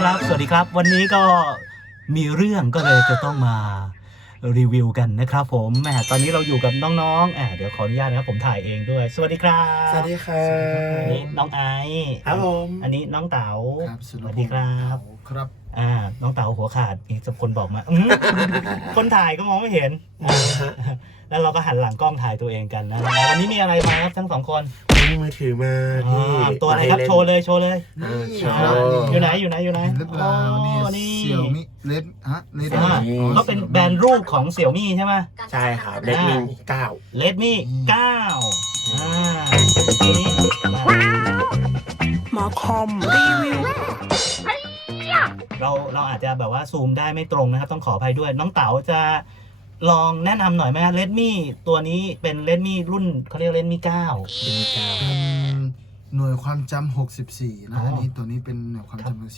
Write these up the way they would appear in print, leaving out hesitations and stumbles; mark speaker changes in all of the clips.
Speaker 1: ครับสวัสดีครับวันนี้ก็มีเรื่องก็เลยจะต้องมารีวิวกันนะครับผมแหมตอนนี้เราอยู่กับน้องๆเดี๋ยวขออนุญาตนะครับผมถ่ายเองด้วยสวัสดีครับ
Speaker 2: สวัสดีครับ
Speaker 1: อันนี้น้องไอซ์
Speaker 2: ครับผม
Speaker 1: อันนี้น้องเต๋า
Speaker 3: ครับ
Speaker 1: สวัสดีครับ
Speaker 3: ครับ
Speaker 1: น้องเต๋าหัวขาดมีสักคนบอกมาคนถ่ายก็มองไม่เห็นแล้วเราก็หันหลังกล้องถ่ายตัวเองกันนะวันนี้มีอะไรมาครับทั้งสองคน
Speaker 2: มีมือถือมาที่
Speaker 1: ตัวอะไรครับโชว์เลย
Speaker 2: โชว์
Speaker 1: อยู่ไหนอยู่ไหน
Speaker 3: เห็นหรือเปล่านี่เสี่ยวมิเลด
Speaker 1: ก็เป็นแบรนด์รูปของเสี่ยวมี่ใช่ไหม
Speaker 2: ใช่ครับ Redmi 9
Speaker 1: Redmi 9ทีนี้
Speaker 4: มาคอมรีวิว
Speaker 1: เราอาจจะแบบว่าซูมได้ไม่ตรงนะครับต้องขออภัยด้วยน้องเต๋าจะลองแนะนำหน่อยไหม Redmi ตัวนี้เป็น Redmi รุ่นเขาเรียก Redmi 9
Speaker 3: เป็นหน่วยความจำ64นะอันนี้ตัวนี้เป็นหน่วยความจำ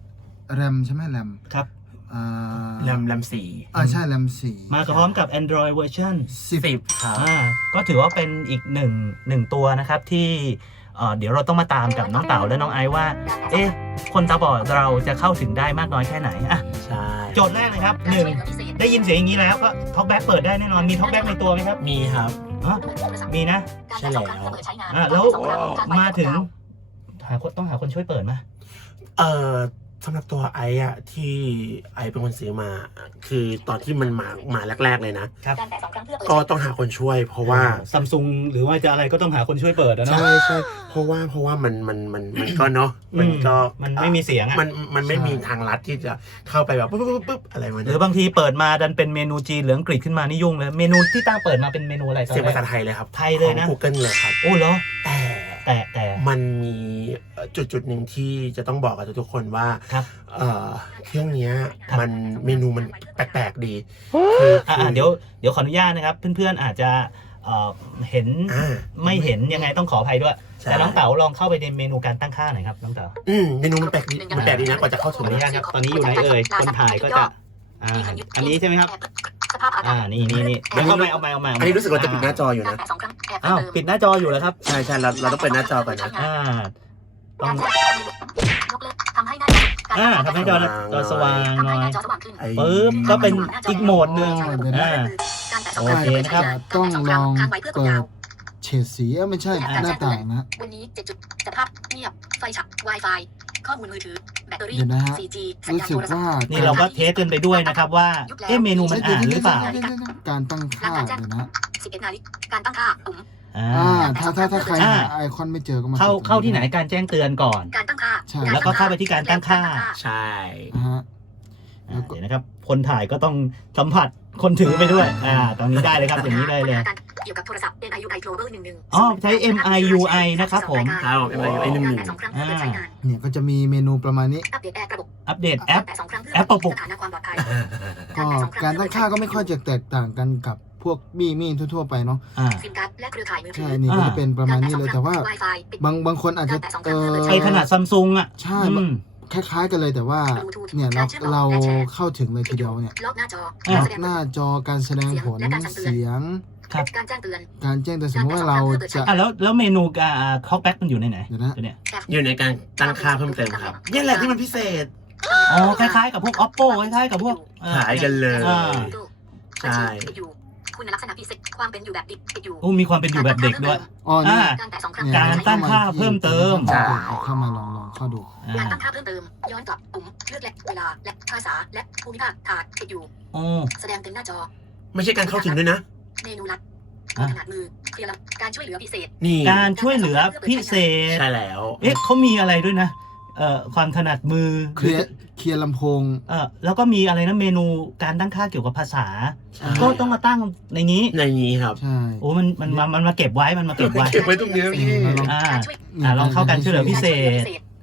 Speaker 3: 64แรมใช่ไหมแรม
Speaker 1: ครับ
Speaker 2: แรม4
Speaker 3: ใช่แรม4
Speaker 1: มาพร้อมกับ Android เวอร์ชัน
Speaker 2: 10ครับ
Speaker 1: ก็ถือว่าเป็นอีกหนึ่งตัวนะครับที่เดี๋ยวเราต้องมาตามกับน้องเต๋าและน้องไอซ์ว่าคนตาบอดเราจะเข้าถึงได้มากน้อยแค่ไหน
Speaker 2: ใช่
Speaker 1: โจทย์แรกเลยครับ1ได้ยินเสียงอย่างนี้แล้วก็ท็อกแบ็กเปิดได้แน่นอนมีท็อกแบ็กในตัวไหมครับ
Speaker 2: มีครับ
Speaker 1: มีนะ
Speaker 2: ใช่แล้ว
Speaker 1: แล้วมาถึงต้องหาคนช่วยเปิดไหม
Speaker 2: สำหรับตัวไอ้ที่ไอ้เป็นคนซื้อมาคือตอนที่มันมาแรกๆเลยนะครับก็ต้องหาคนช่วยเพราะว่า
Speaker 1: ซัมซุงหรือว่าจะอะไรก็ต้องหาคนช่วยเปิดนะ
Speaker 2: ใช่เพราะว่ามันก็เนาะ
Speaker 1: มันไม่มีเสียง
Speaker 2: มันไม่มีทางลัดที่จะเข้าไปแบบปุ๊บอะไรมัน
Speaker 1: หรือบางทีเปิดมาดันเป็นเมนูจีนหรืออังกฤษขึ้นมานี่ยุ่งเลยเมนูที่ตั้งเปิดมาเป็นเมนูอะไร
Speaker 2: เสียงภาษาไทยเลยครับ
Speaker 1: ไทยเลยนะ
Speaker 2: Google เลยครับ
Speaker 1: โอ้เหรอ
Speaker 2: แต่มันมีจุดหนึ่งที่จะต้องบอกกับทุกคนว่าเครื่องนี้มันเมนูมันแปลกๆดี
Speaker 1: เดี๋ยวขออนุญาตนะครับเพื่อนๆอาจจะเห็นไม่เห็นยังไงต้องขออภัยด้วยแต่น้องเต๋าลองเข้าไปในเมนูการตั้งค่าหน่อยครับน้องเต๋า
Speaker 2: เมนูมันแปลกดีนะกว่าจะเข้าถึง
Speaker 1: นี้ครับตอนนี้อยู่ไหนคนถ่ายก็จะอันนี้ใช่ไหมครับนี่เดี๋ยวเอามา
Speaker 2: อันนี้รู้สึกเราจะปิดหน้าจออยู่นะ
Speaker 1: ปิดหน้าจออยู่แล้วครับ
Speaker 2: ใช่เราต้องเปิดหน้าจอก่อนนะ
Speaker 1: ต้องทำให้จอสว่างหน่อยปึ๊บก็เป็นอีกโหมดหนึ่งโอเคนะครับ
Speaker 3: ต้องลองเปิดเฉดสีไม่ใช่หน้าต่างนะ
Speaker 5: วันนี้7 จุดสภาพเงียบไฟฉับ Wi-Fi ข้อมูลมือถือแบตเตอรี่ 4G
Speaker 3: รู้สึกว่า
Speaker 1: นี่เราก็เทสกันไปด้วยนะครับว่าเมนูมันอ่านหรือเปล่า
Speaker 3: การตั้งค่าเลยนะ
Speaker 5: 11 นาฬิกาการตั้งค่าปุ่ม
Speaker 3: ถ้าใครหาไอคอนไม่เจอก็มา
Speaker 1: เข้าที่ไหนการแจ้งเตือนก่อน
Speaker 5: การตั้งค่า
Speaker 1: แล้วก็เข้าไปที่การตั้งค่า
Speaker 2: ใช่
Speaker 1: เดี๋ยวนะครับคนถ่ายก็ต้องสัมผัสคนถือไปด้วยตอนนี้ได้เลยครับอย่างนี้ได้เลย
Speaker 5: เกี่ยวกับโทรศัพท์ MIUI Global
Speaker 1: 11ใช้ MIUI นะครับผม
Speaker 2: MIUI 11
Speaker 3: เนี่ยก็จะมีเมนูประมาณนี้
Speaker 5: อัปเดตแอประบบ
Speaker 1: อัปเดตแอปประบบ
Speaker 3: ก็การตั้งค่าก็ไม่ค่อยจะแตกต่างกันกับพวกมี่ทั่วๆไปเนาะ
Speaker 5: ซิมการ์ดและเครือข่ายมือถือ
Speaker 3: ใช่นี่ก็จะเป็นประมาณนี้เลยแต่ว่าบางคนอาจจะ
Speaker 1: ใช้ขนาดซัมซุง
Speaker 3: ใช่คล้ายๆกันเลยแต่ว่าเนี่ยเราเข้าถึงเลยทีเดียวเนี่ย
Speaker 5: ล็อกหน้
Speaker 3: าจอการแสดงผลเสียง
Speaker 5: การแจ้งเตือน
Speaker 3: สมมติว่าเราจะ
Speaker 1: แล้วเมนูท็อกแบ็กมันอยู่ในไหน
Speaker 2: อยู่ในการตั้งค่าเพิ่มเติมครับนี่แหละที่มันพิเศษ
Speaker 1: คล้ายๆกับพวก Oppo คล้ายๆกับพวก
Speaker 2: ขายกันเลยใช่
Speaker 5: คุณลักษณะพิเศษความเป็นอยู่แบบเด็กติดอยู่
Speaker 1: มีความเป็นอยู่แบบเด็กด้วยการตั้งค่าเพิ่มเติม
Speaker 3: เข้ามาลองเข้าดู
Speaker 5: การตั้งค่าเพิ่มเติมย้อนกลับปุ่มเลือกและเวลาและภาษาและภูมิภาคถาดติดอยู่แสดงเต็มหน้าจอ
Speaker 2: ไม่ใช่การเข้าถึงด้วยนะ
Speaker 5: เมนูลัดขนาดมือเคลียร์การช่วยเหลือพิเศษ
Speaker 1: การช่วยเหลือพิเศษ
Speaker 2: ใช่แล้ว
Speaker 1: เขามีอะไรด้วยนะความถนัดมือ
Speaker 3: เคลียร์ลำโพง
Speaker 1: แล้วก็มีอะไรนะเมนูการตั้งค่าเกี่ยวกับภาษาก็ต้องมาตั้งในนี้
Speaker 2: ครับ
Speaker 3: ใช่
Speaker 1: มันมาเก็บไว้
Speaker 2: เก็บไว้ตรงนี้
Speaker 1: ลองเข้ากันช่วยเหลือพิเศษ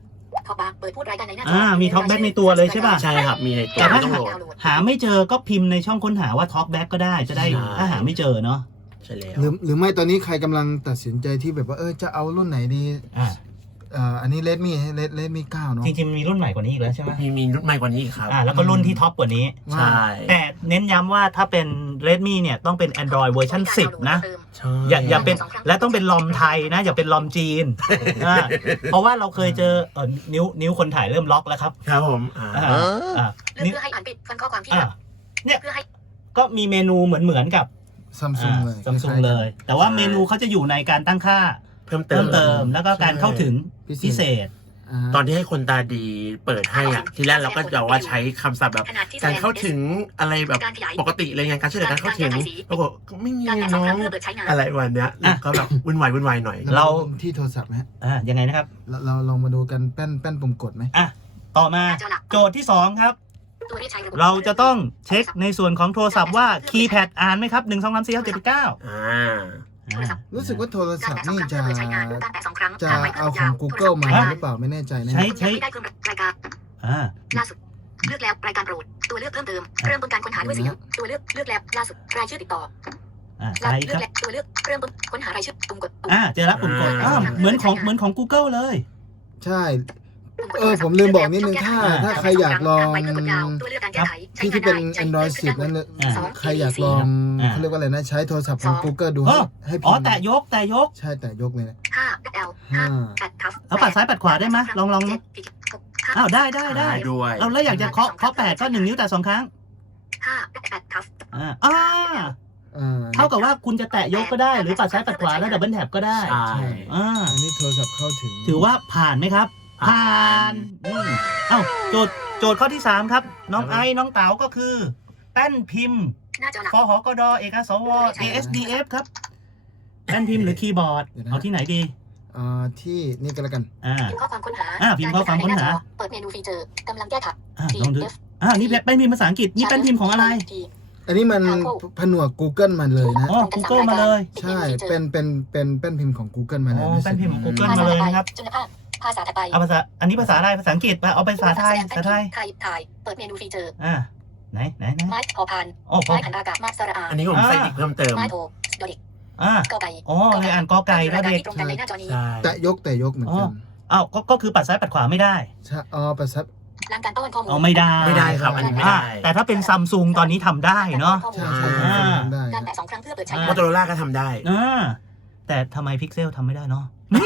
Speaker 1: มีท็อกแบ็กในตัวเลยใช่ป่ะ
Speaker 2: ใช่ครับมีในตัว
Speaker 1: แต่ถ้าหาไม่เจอก็พิมพ์ในช่องค้นหาว่าท็อกแบ็กก็ได้จะได้ถ้าหาไม่เจอเนาะ
Speaker 2: ใช่แล้ว
Speaker 3: หรือไม่ตอนนี้ใครกำลังตัดสินใจที่แบบว่าจะเอารุ่นไหนดีอันนี้ Redmi 9เนาะ
Speaker 1: จริงๆมันมีรุ่นใหม่กว่านี้อีกแล้วใช่ไหม
Speaker 2: มีรุ่นใหม่กว่านี้อีกครับ
Speaker 1: แล้วก็รุ่นที่ท็อปกว่านี้
Speaker 2: ใช่
Speaker 1: แต่เน้นย้ำว่าถ้าเป็น Redmi เนี่ยต้องเป็น Android เวอร์ชัน10 นะ
Speaker 2: ใช่
Speaker 1: อย่าเป็นและต้องเป็นลอมไทยนะอย่าเป็นลอมจีนเพราะว่าเราเคยเจอนิ้วคนถ่ายเริ่มล็อกแล้วครับ
Speaker 2: ครับผม
Speaker 5: เลือกเพื่อให้อ่านปิดฟันข้อความที่แบบ
Speaker 1: เนี่ย
Speaker 5: เพื่อให้
Speaker 1: ก็มีเมนูเหมือนกับ
Speaker 3: Samsung เลย
Speaker 1: Samsung เลย แต่ว่าเมนูเขาจะอยู่ในการตั้งค่า
Speaker 2: เพิ่ม
Speaker 1: เพิ่ม
Speaker 2: เติ
Speaker 1: เติ
Speaker 2: ม
Speaker 1: มแล้วก็การเข้าถึงพิเศษ
Speaker 2: ตอนที่ให้คนตาดีเปิดให้อ่ะทีแรกเราก็จะว่าใช้คำศัพท์แบบ
Speaker 5: ขนาดที่
Speaker 2: การเข้าถึงอะไรแบบปกติเลยไงการช่วยเหลือการเข้าถึงปรากฏไม่มี
Speaker 5: การแตะส
Speaker 2: น้
Speaker 5: อง
Speaker 2: อ
Speaker 5: ครั้ง
Speaker 2: ง
Speaker 5: เพื่อเปิดใช้งาน
Speaker 2: อะไรวันเนี้ยก็แบบวุ่นวายหน่อย
Speaker 1: เรา
Speaker 3: ที่โทรศัพท์ไหมฮะ
Speaker 1: ยังไงนะครับ
Speaker 3: เราลองมาดูกันแป้นปุ่มกดไหม
Speaker 1: ต่อมา
Speaker 5: หน้าจอหลัก
Speaker 1: โจทย์ที่ 2 ครับ
Speaker 5: ตัวเลขใช้ระบบ
Speaker 1: เราจะต้องเช็คในส่วนของโทรศัพท์ว่าคีย์แพดอ่านไหมครับ 1 2 3 4 5 7 8 9
Speaker 3: รู้สึกว่าโทรศั
Speaker 5: การ
Speaker 3: พท์
Speaker 5: แตะสอง
Speaker 3: นี่
Speaker 5: ครั้ง
Speaker 3: จะ
Speaker 5: เพื่อเปิดใช้งานการแตะสองครั้ง
Speaker 3: จะ
Speaker 5: ทางไว้
Speaker 3: เอา
Speaker 5: เพิ่ม
Speaker 3: ของ
Speaker 5: ยาว
Speaker 3: Google มาหรือเปล่าไม่แน่ใจนะ
Speaker 1: ใช้
Speaker 5: ไม่ได้เพิ่มรายการ ล่าสุดเลือกแล้วรายการโปรดตัวเลือกเพิ่มเติมเริ่มต้นการค้นหาด้วยเสียงตัวเลือกเลือกแล้วล่าสุดรายชื่อติดต่อ
Speaker 1: ใช่
Speaker 5: เลื
Speaker 1: ค
Speaker 5: อก
Speaker 1: รับ
Speaker 5: แล้วตัวเลือกเริ่มต้นค้นหารายชื่อปุ่มกดปุ่ม
Speaker 1: เจอแล้วปุ่มกดเหมือนของ Google เลย
Speaker 3: ใช่ ผมลืมบอกนิดนึงถ้าใครอยากลอง
Speaker 5: ตัวเลือกการแก้ไข
Speaker 3: ที่เป็น Android 10 นั่นเลยใครอยากลองเขาเรียกว่าอะไรนะใช้โทรศัพท์ของ Google ดูให้พิมพ์
Speaker 1: แต่ยก
Speaker 3: ใช่แต่ยกเลยนะ
Speaker 5: 5 L 5 8 ทับ
Speaker 1: แล้วปัดซ้ายปัดขวาได้ไหมลองได้
Speaker 2: ด้วย
Speaker 1: เราแล้วอยากจะเคาะ8ก็1 นิ้วแต่2 ครั้ง
Speaker 5: 5 8 ทับ
Speaker 1: เท่ากับว่าคุณจะแตะยกก็ได้หรือปัดซ้ายปัดขวาแล้วดับเบิลแท็บก็ได้
Speaker 2: ใช่
Speaker 3: อันนี้โทรศัพท์เข้าถึง
Speaker 1: ถือว่าผ่านไหมครับ ผ่านโจทย์ข้อที่ 3 ครับ น้องไอ้น้องเต๋าก็คือ แป้นพิมพ์
Speaker 5: หน้าจอหลัก
Speaker 1: ฟหกดเอกสว ASDF ครับ แป้นพิมพ์หรือคีย์บอร์ด เอาที่ไหนดี
Speaker 3: ที่นี่ก็แล้วกัน
Speaker 5: พิมพ์ข้อความค้นหา
Speaker 1: พิมพ์ข้อความค้นหา
Speaker 5: เปิดเมนูฟีเจอร์กำลังแก้ไข
Speaker 1: ลองดูนี่แป้นพิมพ์ภาษาอังกฤษนี่แป้นพิมพ์ของอะไร
Speaker 3: อันนี้มันผนวก Google มาเลยนะ
Speaker 1: Google มาเลย
Speaker 3: ใช่เป็นแป้นพิมพ์ของ Google มาเลย
Speaker 1: แป้นพิมพ์ของ Google มาเลยนะครับ
Speaker 5: จุลภาพภาษาถัดไป
Speaker 1: เอาภาษาอันนี้ภาษาอะไรภาษาอังกฤษเอาภาษาไทย
Speaker 5: ถ่ายเปิดเมนูฟีเจอร์
Speaker 1: ไหน
Speaker 5: ไม้พอพานไม้ขันอากาศมาสระอา
Speaker 2: อันนี้ผมใส่อีกเพิ่มเติม
Speaker 5: ไม้โทดอเด็กกอไก่
Speaker 1: เลยอ่านกอไก่แล้วเด็ก
Speaker 5: ตรงกันในหน้าจอนี้
Speaker 3: แต่ยกเหมือนกัน
Speaker 1: ก็คือปัดซ้ายปัดขวาไม่ได้
Speaker 3: ใช่ปัดซับ
Speaker 5: ล้างการต้อนข้อมูล
Speaker 1: ไม่ได้
Speaker 2: ไม่ได้ครับอันนี้ไม่ได้
Speaker 1: แต่ถ้าเป็นซัมซุงตอนนี้ทำได้เนาะ
Speaker 3: ใช่ได้
Speaker 5: การแตะ2 ครั้งเพื่อเปิดใช้
Speaker 2: มอโตโรล่าก็ทำได้
Speaker 1: แต่ทำไมพิกเซลทำไม่ได้เนาะ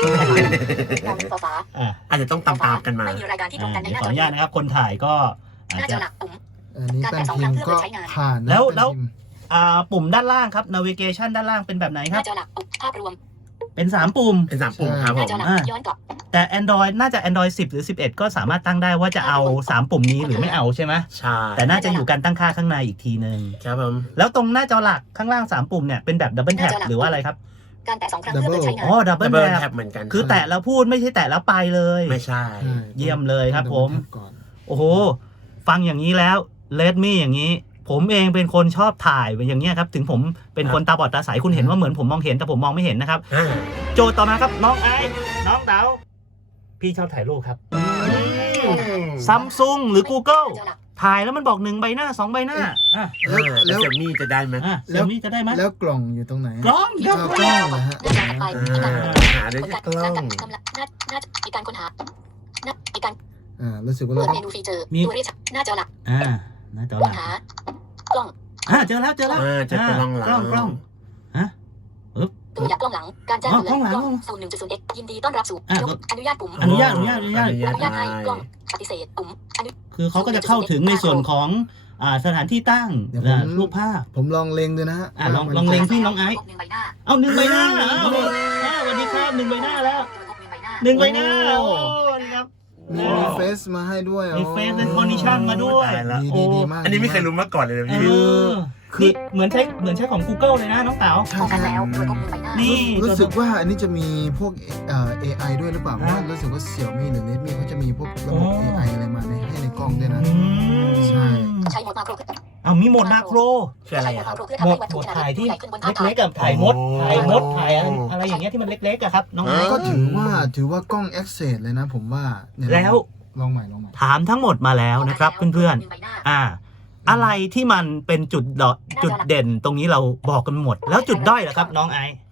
Speaker 2: อาจจะต้องตามกันมา
Speaker 5: ไม่มีรายการที่ตรงกันในหน้า
Speaker 1: ขอ
Speaker 5: จ
Speaker 1: อ
Speaker 5: อ
Speaker 1: นุญาตนะครับคนถ่ายก็อา
Speaker 5: ห
Speaker 1: จ
Speaker 5: น้าจ
Speaker 1: จะ
Speaker 5: อหลักปุ่ม
Speaker 3: อันนี้แป้นพิมพ์ก็ผ่าน
Speaker 1: แล้วปุ่มด้านล่างครับ navigation ด้านล่างเป็นแบบไหน
Speaker 5: ห
Speaker 1: ครั
Speaker 5: น้า
Speaker 1: บ
Speaker 5: จอหลักภาพรวม
Speaker 1: เป็น3ปุ่ม
Speaker 2: เป็น3 ปุ่มครับ
Speaker 5: ห
Speaker 2: ผ
Speaker 5: น้าม จอหลักย้อนกลับ
Speaker 1: แต่ Android น่าจะ Android 10 หรือ 11 ก็สามารถตั้งได้ว่าจะเอา3ปุ่มนี้หรือไม่เอาใช่ไหม
Speaker 2: ใช่
Speaker 1: แต่น่าจะอยู่การตั้งค่าข้างในอีกทีนึง
Speaker 2: ครับผม
Speaker 1: แล้วตรงหน้าจอหลักข้างล่าง3ปุ่มเนี่ยเป็นแบบ double tap หรือว่าอะไรครับ
Speaker 5: การแตะ2 ครั้งเพื่อเปิดใช้งาน
Speaker 1: double
Speaker 2: เบิร์น
Speaker 1: tap
Speaker 2: แท็บเหมือนกัน
Speaker 1: คือแตะแล้วพูดไม่ใช่แตะแล้วไปเลย
Speaker 2: ไม่ใช่
Speaker 1: เยี่ยมเลยครับผม โอ้โห ฟังอย่างนี้แล้ว Redmi อย่างนี้ ผมเองเป็นคนชอบถ่ายอย่างเงี้ยครับ ถึงผมเป็นคนตาบอดตาใสคุณเห็นว่าเหมือนผมมองเห็นแต่ผมมองไม่เห็นนะครับ โจทย์ต่อมาครับน้องไอ้น้องเต๋าพี่ชอบถ่ายรูปครับซัมซุงหรือ Google ถ่ายแล้วมันบอก1 ใบหน้า 2 ใบหน้า
Speaker 2: แล้วเซมี่จะได้ไหม
Speaker 1: แล้วนี่จะได้ไหม
Speaker 3: แล้วกล่องอยู่ตรงไหน
Speaker 1: กล้อง
Speaker 3: กล้องนะฮะ
Speaker 2: หาได้กล้อง
Speaker 5: น่าจะมีการค้นหามีการ
Speaker 3: รู้สึกว่า
Speaker 5: เปิ
Speaker 3: เรา
Speaker 5: ดเมนูฟีเจอร์ตัวเรียกหน้าจอหลัก
Speaker 1: หน้าจอห
Speaker 5: ค้
Speaker 1: ลั
Speaker 5: น
Speaker 1: ก
Speaker 5: หากล้อง
Speaker 1: เจอแล้ว
Speaker 2: จะเป็นกล้องหลัง
Speaker 1: กล้อง
Speaker 5: ตัวอย่างกล้องหลังการแจ้งเตือนกล้องศูนย์ 1.0x ยินดีต้อนรับสู่อนุญาตปุ่ม
Speaker 1: อนุญาต
Speaker 5: อนุญาตให้กล้องปฏิเสธปุ่ม
Speaker 1: คือเขาก็จะเข้าถึงในส่วนของสถานที่ตั้งรูปภาพ
Speaker 3: ผมลองเล็งดูนะฮะ
Speaker 1: ลองเล็งที่น้องไอซ์
Speaker 5: 1 ใบหน้า
Speaker 1: เอา1 ใบหน้าสวัสดีครับ1 ใบหน้าแล้ว1 ใบหน้าโอ้นี่ครับ
Speaker 3: มีเฟซมาให้ด้วย
Speaker 1: มีเฟซเป็นคอนดิชั่นมาด้วย
Speaker 3: ดีมาก
Speaker 2: อันนี้ไม่เคยรู้มาก่อนเลยนะพี่
Speaker 1: คือเหมือนใช้ของ Google เลยนะน้องเต๋า
Speaker 5: พอกันแล้วตัวกล้อง1 ใบหน้า
Speaker 1: นี่
Speaker 3: รู้สึกว่าอันนี้จะมีพวกAI ด้วยหรือเปล่าเพราะว่ารู้สึกว่า Xiaomi หรือ Redmi เขาจะมีพวกระบบ AI อะไรมาให้ในกล้องด้วยนะใช่
Speaker 5: ใช้โหมดมาโคร
Speaker 1: มีโหมดมาโคร
Speaker 2: คืออะไรครับ
Speaker 1: โหมดถ่ายที่เล็กๆกับถ่ายมดถ่ายอะไรอย่างเงี้ยที่มันเล็กๆอะครับน้องไอซ์
Speaker 3: ก็ถือว่ากล้อง Access เลยนะผมว่า
Speaker 1: แล้ว
Speaker 3: ลองใหม่
Speaker 1: ถามทั้งหมดมาแล้วนะครับเพื่อนๆอะไรที่มันเป็นจุดเด่นตรงนี้เราบอกกันหมดแล้วจุดด้อยล่ะครับน้องไอซ์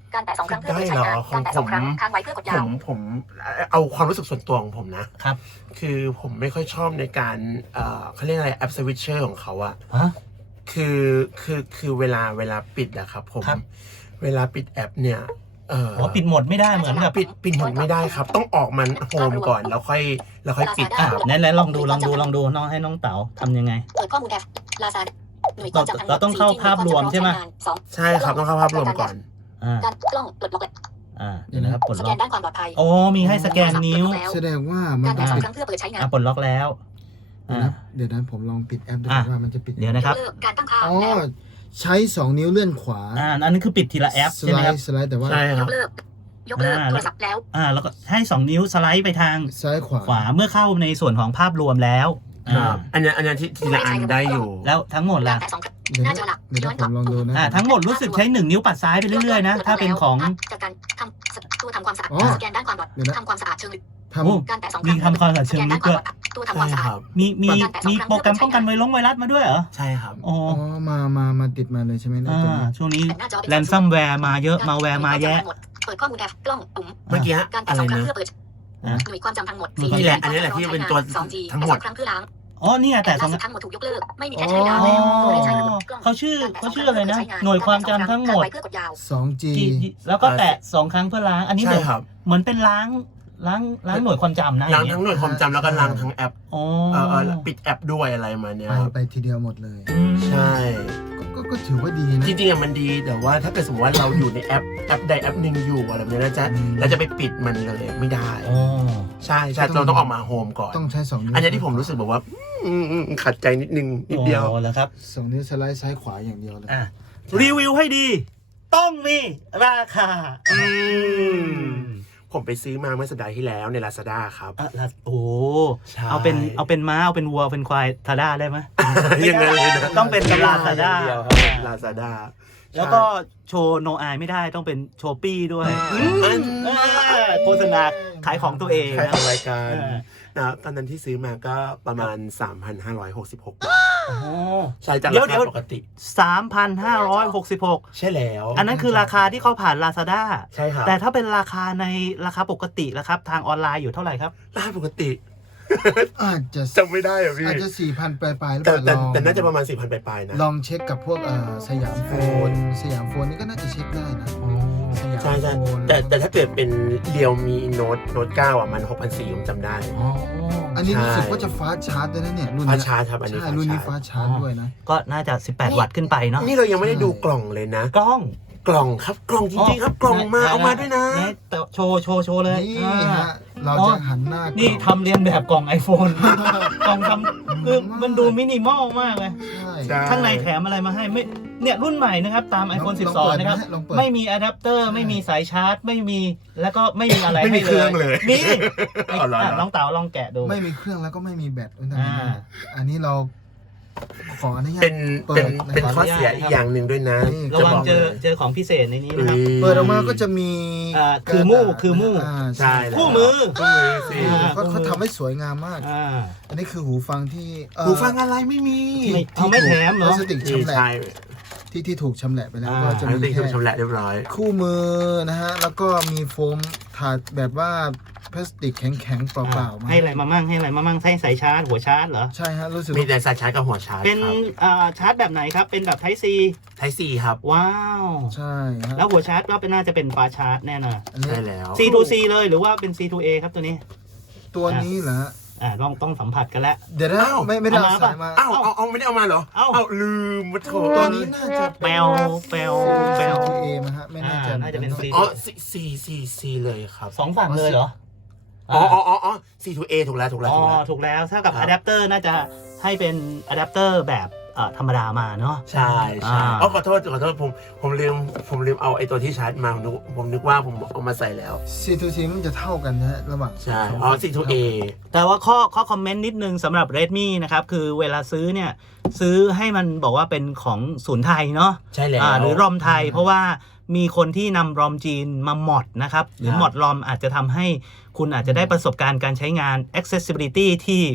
Speaker 5: การแตะ2 ครั้งเพื่อเปิดใช้งานการแตะ2 ครั้งค้างไว้เพื่อกดยาว
Speaker 2: ผมเอาความรู้สึกส่วนตัวของผมนะครับ คือผมไม่ค่อยชอบในการเขาเรียกอะไรแอปสวิตเชอร์ของเขาอะ
Speaker 1: ฮะ
Speaker 2: คือเวลาปิดอะครับผม
Speaker 1: ครับ
Speaker 2: เวลาปิดแอปเนี่ย
Speaker 1: ปิดหมดไม่ได้เหมือนกับ
Speaker 2: ปิดหมดไม่ได้ครับ ต้องออกมันโฮมก่อนแล้วค่อยปิดครับ
Speaker 1: ไหนลองดูน้องให้น้องเต๋าทำยังไง
Speaker 5: เปิดข้อมูลแอปลาซาด้าหน่วยความจำทั้งหมด
Speaker 1: เราต้องเข้าภาพรวมใช่ไหม
Speaker 2: ใช่ครับต้องเข้าภาพรวมก่อน
Speaker 5: การกล้องปลดล็อก
Speaker 1: เดี๋ยวนะครับปลด
Speaker 5: ส
Speaker 1: ล็
Speaker 5: แก
Speaker 1: อก
Speaker 5: นด้านความปลอดภัย
Speaker 1: โอ้มีให้สแกนนิ้ว
Speaker 3: แสดงว่ามัน
Speaker 5: การ
Speaker 3: ต้อ
Speaker 5: แตะ
Speaker 3: ง
Speaker 5: 2
Speaker 3: ปิด
Speaker 5: ครั้งเพื่อเปิดใช้งาน
Speaker 1: ปลดล็อกแล้ว
Speaker 3: เดี๋ยวนะผมลองปิดแอปดู
Speaker 1: อ่ะ
Speaker 3: ว่ามันจะปิด
Speaker 1: เดี๋ยวนะครับ
Speaker 5: ยกเลิกการตั้งค่า
Speaker 3: อ๋อใช้2 นิ้วเลื่อนขวา
Speaker 1: อันนี้คือปิดทีละแอป
Speaker 3: ส
Speaker 1: ใช่ไห
Speaker 3: ไล
Speaker 1: มครับ
Speaker 3: ด์สไลด์แต่ว่า
Speaker 2: ใช่ค
Speaker 5: ย
Speaker 2: รับ
Speaker 5: กเลิกโทรศัพท์แล้ว
Speaker 1: แล้วก็ให้2 นิ้วสไลด์ไปทาง
Speaker 3: ซ้ายขวา
Speaker 1: ขวาเมื่อเข้าในส่วนของภาพรวมแล้ว
Speaker 2: อันนี้ที่ทีละอันได้อยู่
Speaker 1: แล้วทั้งหมด
Speaker 5: กา
Speaker 1: ล่ะ
Speaker 5: รแตะ2 ครั้ง
Speaker 3: เดี๋ยว
Speaker 5: หน้า
Speaker 3: นะ
Speaker 5: จอหลัก
Speaker 3: เดี๋ยว
Speaker 5: ย้อ
Speaker 3: นะ
Speaker 5: น
Speaker 3: ผ
Speaker 5: กลับ
Speaker 3: มลองดูนะ
Speaker 1: ทั้งหมดรู้สึกใช้1 นิ้วปัดซ้ายไปเรื่อยๆนะถ้าเป็นของ
Speaker 5: จากการทำตัวทำความสะอาด
Speaker 3: อ๋อ
Speaker 5: สแกนด้านความปลอดทำความสะอาดเชิงลึก
Speaker 3: ท
Speaker 1: โอ้
Speaker 5: การแตะ2 ค
Speaker 1: มี
Speaker 5: รั้ง
Speaker 1: ทำความสะอาดเชิงลึกด้วย
Speaker 5: ตัวทำความสะอาด
Speaker 1: มีโปรแกรมป้องกันไวรัสมาด้วยเหรอ
Speaker 2: ใช่ครับ
Speaker 1: อ๋อ
Speaker 3: ำอ๋อมาติดมาเลยใช่ไหมเนี่ยตัวนี้
Speaker 1: ช่วงนี้
Speaker 5: แต่หน้าจอเป็น
Speaker 1: แรนซัมแวร์มาเยอะมาแวร์มาแยะ
Speaker 5: เปิดข้อมูลแอปกล้องปุ่ม
Speaker 2: เมื่อกี้
Speaker 5: การ
Speaker 2: อะ
Speaker 5: แตะ
Speaker 2: ไร
Speaker 5: 2 ครั้ง
Speaker 2: นะ
Speaker 5: เพื่อเปิด
Speaker 1: อ่ะ
Speaker 5: หน่วยความจำทั้งหมด
Speaker 2: นี่แหละอันนี้แหละที่เป็นตัว
Speaker 5: 2G
Speaker 2: ทั้งหมด
Speaker 5: 2 ครั้งเพื่อล้าง
Speaker 1: อ๋อนี่ไงแต่
Speaker 5: ล่า
Speaker 1: 2
Speaker 5: สุดทั้งหมดถูกยกเลิกไม่มีแคชให้ดาวตัวเลขใช้ระบบกล้อง
Speaker 1: เขาชื่ออะไรนะ หน่วยความจำทั้งหมด
Speaker 5: ไว้เพื่อกดยาว
Speaker 3: 2G
Speaker 1: แล้วก็แตะ2 ครั้งเพื่อล้าง อันนี้
Speaker 2: ใช่ครับ
Speaker 1: เหมือนเป็นล้างหน่วยความจำนะ
Speaker 2: ล้างทั้งหน่วยความจำแล้วก็ล้างทั้งแอป
Speaker 1: อ๋อ
Speaker 2: ปิดแอปด้วยอะไรมาเนี้ย
Speaker 3: ไปทีเดียวหมดเลย
Speaker 2: ใช่
Speaker 3: ก็ถือว่าดีนะ
Speaker 2: จริงๆอะมันดีแต่ว่าถ้าเกิดสมมติว่าเราอยู่ในแอปใดแอปหนึ่งอยู่อะไรแบบนี้นะจ๊ะเราจะไปปิดมันเลยไม่ได้
Speaker 1: อ๋อ
Speaker 2: ใช่เราต้องออกมาโฮมก่อน
Speaker 3: ต้องใช้2 นิ้ว
Speaker 2: อันนี้ที่ผมรู้สึกแบบว่าขัดใจนิดเดียว
Speaker 1: โอ้แล้วครับ
Speaker 3: 2 นิ้วสไลด์ซ้ายขวาอย่างเดียวเลย
Speaker 1: รีวิวให้ดี ต้องมีราคา
Speaker 2: ผมไปซื้อมาเมื่อสัปดาห์ที่แล้วใน Lazada ครับ
Speaker 1: โอ้
Speaker 2: ใช่
Speaker 1: เอาเป็นม้าเอาเป็นวัวเป็นควายทาด้าได้ไหม
Speaker 2: ยังไงเลยนะ
Speaker 1: ต้องเป็น Lazada
Speaker 2: เดียวครับ Lazada
Speaker 1: แล้วก็โชว์โนอายไม่ได้ต้องเป็นโชปี้ด้วยโฆษณาขายของตัวเอง
Speaker 2: ใช่
Speaker 1: นะ
Speaker 2: ของรายการ
Speaker 1: เออ
Speaker 2: นะตอนนั้นที่ซื้อมาก็ประมาณ 3,566 บาท
Speaker 1: โอ้
Speaker 2: ใช่จาก
Speaker 1: เดี๋ยว
Speaker 2: ราคาปกติ
Speaker 1: 3,566
Speaker 2: ใช่แล้ว
Speaker 1: อันนั้นคือราคาที่เขาผ่าน Lazada
Speaker 2: ใช่ครับ
Speaker 1: แต่ถ้าเป็นราคาในราคาปกติแล้วครับทางออนไลน์อยู่เท่าไหร่ครับ
Speaker 2: ราคาปกติ
Speaker 3: อาจจะ
Speaker 2: จำไม่ได้อะพี่
Speaker 3: อาจจะ 4,000 ปลายๆหรือ
Speaker 2: แต่
Speaker 3: เปล่า
Speaker 2: แต่น่าจะประมาณ 4,000 ปลายๆนะ
Speaker 3: ลองเช็คกับพวกสยามโฟนนี่ก็น่าจะเช็คได้นะสยาม
Speaker 2: ใช่ใช่
Speaker 3: โฟน
Speaker 2: แต่ถ้าเกิดเป็นเรียวมีโน้ต9อ่ะมัน 6,400ผมจำได้
Speaker 1: อ๋อ
Speaker 3: อันนี้
Speaker 2: ใช่
Speaker 3: รู้สึกว่าจะฟาสต์ชาร์จด้วยนะเนี่ยรุ่น
Speaker 2: ฟา
Speaker 3: เนี้ย
Speaker 2: ชาร์จครับอันนี้
Speaker 3: ใช่รุ่นนี้ฟาสต์ชาร์จด้วยนะ
Speaker 1: ก็น่าจะ 18 วัตต์ขึ้นไปเนาะ
Speaker 2: นี่เรายังไม่ได้ดูกล่องเลยนะ
Speaker 1: กล้อง
Speaker 2: กล่องครับกล่องจริงๆครับกล่องมาเอามาด้วยนะ
Speaker 1: ไหแต่โชว์เลย
Speaker 3: นี่ฮะเราจะหันหน้า
Speaker 1: นี่
Speaker 3: กล่อง
Speaker 1: ทำเรียนแบบกล่อง iPhone กล่องทำคือมันดูมินิมอลมากเลย
Speaker 3: ใช่
Speaker 2: ใช่
Speaker 1: ข้างในแถมอะไรมาให้ไม่เนี่ยรุ่นใหม่นะครับ ตาม iPhone 12 นะครับ
Speaker 3: ลองเปิด
Speaker 1: ไม่มีอะแดปเตอร์ไม่มีสายชาร์จ ไม่มีแล้วก็ไม่มีอะไร
Speaker 2: ไม่มี
Speaker 1: ให้
Speaker 2: เครื่องเลย
Speaker 1: มี
Speaker 2: อ๋อเหรอ
Speaker 1: ลองเต๋าลองแกะดู
Speaker 3: ไม่มีเครื่องแล้วก็ไม่มีแบต
Speaker 1: อ่า
Speaker 3: อันนี้เราขออนุญาต
Speaker 2: เป็น
Speaker 3: เปิดนะ
Speaker 2: เป็น
Speaker 3: ครับ
Speaker 2: ข้อเสียอีกอย่างหนึ่งด้วยนะ
Speaker 3: นี่
Speaker 1: ระวัง
Speaker 2: บอก
Speaker 1: เจอของพิเศษในนี้นะครับ
Speaker 3: เปิดออกมาก็จะมี
Speaker 1: คือมู่คือมู่
Speaker 2: ใช่
Speaker 1: คู่มือ
Speaker 2: คู่มือสิ
Speaker 3: เขาทำให้สวยงามมาก อันนี้คือหูฟังที่
Speaker 2: หูฟังอะไรไม่มี
Speaker 1: ไม่แถมเหรอ
Speaker 3: พลาสติก
Speaker 2: นี่
Speaker 3: ชำแหละ
Speaker 2: ใช่
Speaker 3: ที่ถูกชำแหละไปแล้ว
Speaker 1: อ่า
Speaker 3: ก็จะ
Speaker 2: อัน
Speaker 3: มี
Speaker 2: นี้คือ
Speaker 3: แค่
Speaker 2: ชำระเรียบร้อย
Speaker 3: คู่มือนะฮะแล้วก็มีโฟมถาดแบบว่าพลาสติกแข็งๆเปล่าๆมา
Speaker 1: ให้อะไรมามั่งใช้สายชาร์จหัวชาร์จเหรอ
Speaker 3: ใช่ฮะรู้สึก
Speaker 2: มีแต่สายชาร์จกับหัวชาร์จ
Speaker 1: เป็น
Speaker 2: ครับ
Speaker 1: ชาร์จแบบไหนครับ เป็นแบบ Type C
Speaker 2: ไทยซีครับ
Speaker 1: ว้าว
Speaker 3: ใช่ฮะ
Speaker 1: แล้วหัวชาร์จก็น่าจะเป็นฟ้าชาร์จแน่นอน
Speaker 3: อันนี้
Speaker 2: ใช่แล้ว
Speaker 1: C to C เลยหรือว่าเป็น C to A ครับตัวนี้
Speaker 3: ตัวนี้เหรอฮะ
Speaker 1: ต้องสัมผัสกันแล้ว
Speaker 3: เดี๋ยวนะไม่ได้
Speaker 1: เอา
Speaker 3: เอา
Speaker 1: มา
Speaker 3: สายมา
Speaker 2: อ้าวเอาไม่ได้เอามาเหรอ
Speaker 1: เอ้า
Speaker 2: ลืมมาโถ
Speaker 3: ตัวนี้น่าจะ
Speaker 1: แปลว
Speaker 3: เอมาฮะไม่น่าจะ
Speaker 1: น่าจะเป็น C
Speaker 2: อ๋อซีเลยครับ
Speaker 1: สองฝั่งเลยเหรอ
Speaker 2: อ๋อ C to A ถูกแล้ว
Speaker 1: ถูกแล้วถ้ากับ
Speaker 2: ครับ
Speaker 1: อะแดปเตอร์น่าจะให้เป็นอะแดปเตอร์แบบธรรมดามาเนาะ
Speaker 2: ใช่อ๋อขอโทษผมลืมเอาไอ้ตัวที่ชาร์จมาผมนึกว่าผมเอามาใส่แล้ว
Speaker 3: C2C มันจะเท่ากันนะฮะระหว่าง
Speaker 2: ใช่อ๋อ C to A
Speaker 1: แต่ว่าข้อคอมเมนต์นิดนึงสำหรับ Redmi นะครับ คือเวลาซื้อเนี่ยซื้อให้มันบอกว่าเป็นของศูนย์ไทยเนาะ
Speaker 2: ใช่แล้ว
Speaker 1: หรือรอมไทย เพราะว่ามีคนที่นำรอมจีนมาหมอดนะครับ หรือ
Speaker 2: ครับ
Speaker 1: หมอดรอมอาจจะทำให้คุณอาจจะได้ประสบการณ์การใช้งาน accessibility ที่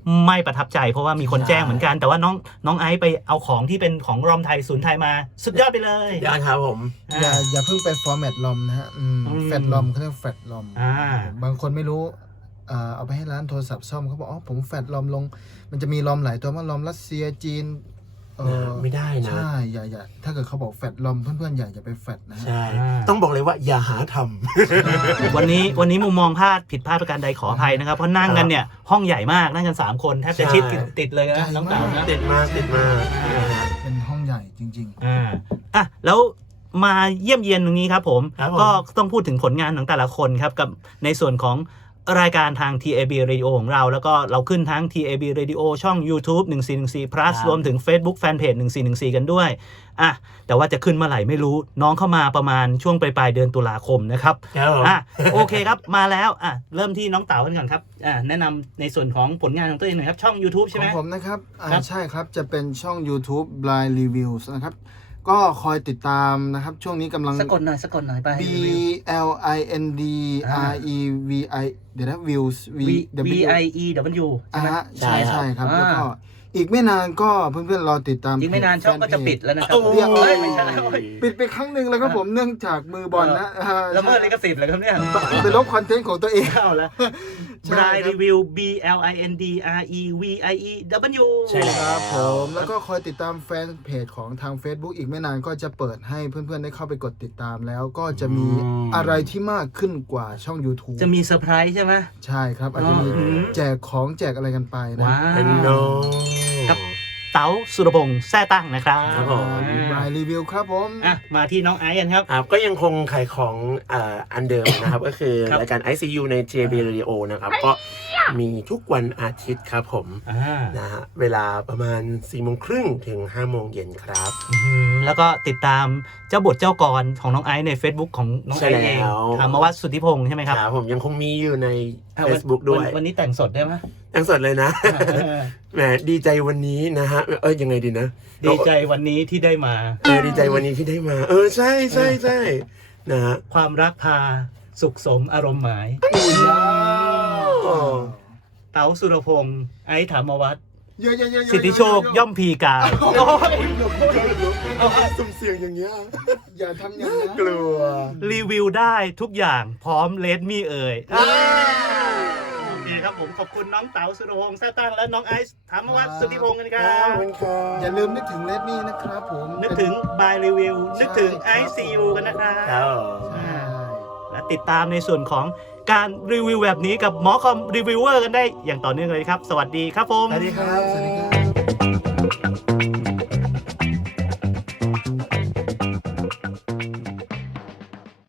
Speaker 1: ไม่ประทับใจเพราะว่ามีคนแจ้งเหมือนกัน แต่ว่าน้องไอซ์ไปเอาของที่เป็นของรอมไทยศูนย์ไทยมาสุดยอดไปเลย
Speaker 2: ยอดครับผม
Speaker 3: อย่าเพิ่งไปฟอร์แมตลอมนะฮะแฟตลอมเขาเรียกแฟตลอมบางคนไม่รู้เอาไปให้ร้านโทรศัพท์ซ่อมเขาบอกอ๋อผมแฟตลอมลงมันจะมีลอมหลายตัวว่าลอมรัสเซียจีน
Speaker 2: ไม่ได้นะ
Speaker 3: ใช่อย่าถ้าเกิดเขาบอกแฟตลอมเพื่อนๆอย่าไปแฟตนะฮะ
Speaker 2: ใช่ต้องบอกเลยว่าอย่าหาท
Speaker 1: วันนี้มุมมองผิดพลาดประการใดขออภัยนะครับเพราะนั่งกันเนี่ยห้องใหญ่มากนั่งกัน3คนแทบจะชิดติดเลยนะน้องเต๋านะ
Speaker 2: ำติดมาก
Speaker 3: เป็นห้องใหญ่จริง
Speaker 1: แล้วมาเยี่ยมเยียนตรงนี้ครับผม
Speaker 2: ครับผม
Speaker 1: ก็ต้องพูดถึงผลงานของแต่ละคนครับกับในส่วนของรายการทาง TAB Radio ของเราแล้วก็เราขึ้นทั้ง TAB Radio ช่อง YouTube 1414 plus รวมถึง Facebook Fanpage 1414 กันด้วยแต่ว่าจะขึ้นเมื่อไหร่ไม่รู้น้องเข้ามาประมาณช่วงปลายเดือนตุลาคมนะครับ โอเคครับมาแล้วเริ่มที่น้องเต๋ากันก่อนครับแนะนำในส่วนของผลงานของตัวเองหน่อยครับช่อง YouTube
Speaker 3: ๆ
Speaker 1: ใช่ไหม
Speaker 3: ของผมนะครับ
Speaker 1: ครับ
Speaker 3: ใช่ครับจะเป็นช่อง YouTube Blind Reviews นะครับก็คอยติดตามนะครับช่วงนี้กำลัง
Speaker 1: สะกดหน่อยไป
Speaker 3: B L I N D R E V I เดี๋ยวนะ views V
Speaker 1: V
Speaker 3: W
Speaker 1: I E W ใช่ไหม
Speaker 3: ใช่ครับแล้วก็อีกไม่นานก็เพื่อนๆรอติดตาม
Speaker 1: อีกไม่นานช่องก็จะปิดแล้วนะครับ
Speaker 3: เรียก
Speaker 1: ไม่ใช่
Speaker 3: ปิดไปครั้งหนึ่งแล้วครับผมเนื่องจากมือบอลนะ
Speaker 1: ละเมิดลิขสิทธิ์เลยครับเนี่ย
Speaker 3: ไปลบคอนเทนต์ของตัวเอง
Speaker 1: เอาละ
Speaker 3: ใช่
Speaker 1: Blind
Speaker 3: ครับ
Speaker 1: Review B L I N D R E V I E W
Speaker 2: ใช่แล้ว
Speaker 3: ครับผมแล้วก็คอยติดตามแฟนเพจของทาง Facebook อีกไม่นานก็จะเปิดให้เพื่อนๆได้เข้าไปกดติดตามแล้วก็จะมีอะไรที่มากขึ้นกว่าช่อง YouTube
Speaker 1: จะมีเซอร์ไพรส์ใช่ไหม
Speaker 3: ใช่ครับอาจจะมีแจกของแจกอะไรกันไปนะ
Speaker 1: ว้า
Speaker 2: เป็น
Speaker 1: ว
Speaker 2: น้อง
Speaker 1: ครับ เต๋าสุรพงษ์แซ่ตั้งนะครับ
Speaker 2: ครับผม
Speaker 3: บายรีวิวครับผม
Speaker 1: มาที่น้องไอซ์กันครับ
Speaker 2: ก็ยังคงขายของอันเดิมนะครับ ก็คือ
Speaker 1: ครับ
Speaker 2: รายการ ICU ใน JB Radio นะครับ ก็มีทุกวันอาทิตย์ครับผมนะฮะเวลาประมาณ 4:30 ถึง 5:00 ครับ
Speaker 1: แล้วก็ติดตามเจ้าบทเจ้ากรของน้องไอซ์ใน Facebook ของน้องไอซ์เอง
Speaker 2: ใช่แล้ว
Speaker 1: ธรรมวัฒน์สุทธิพงษ์ใช่ไหมครับ
Speaker 2: ครับผมยังคงมีอยู่ใน Facebook ด้วย
Speaker 1: วันนี้แต่งสดได้ไหม
Speaker 2: ยังสดเลยนะ แหมดีใจวันนี้นะฮะยังไงดีนะ
Speaker 1: ดีใจวันนี้ที่ได้มา
Speaker 2: ดีใจวันนี้ที่ได้มาใช่นะฮะ
Speaker 1: ความรักพาสุขสมอารมณ์หมาย เต๋าสุรพงษ์ไอซ์ธรรมวัฒน์สิทธิโชคย่อมพีกา
Speaker 2: สุ่มเสียงอย่างเงี้ย
Speaker 3: อย่าทำอย่างนั้น
Speaker 2: กลัว
Speaker 1: รีวิวได้ทุกอย่างพร้อมเลดมี่เอ่ยโอเคครับผมขอบคุณน้องเต๋าสุรพงษ์แซ่ตั้งและน้องไอซ์ธรรมวัฒน์สุทธิพงษ์กันครับ
Speaker 3: อย่าลืมนึกถึงเลดมี่นะครับผม
Speaker 1: นึกถึงบายรีวิวนึกถึง ICU กันนะครับ
Speaker 2: ครับ
Speaker 3: ใช่
Speaker 1: และติดตามในส่วนของการรีวิวแบบนี้กับหมอคอมรีวิวเวอร์กันได้อย่างต่อเนื่องเลยครับ สวัสดีครับผม
Speaker 2: สวัสดีครับ
Speaker 3: สวัสดีครับ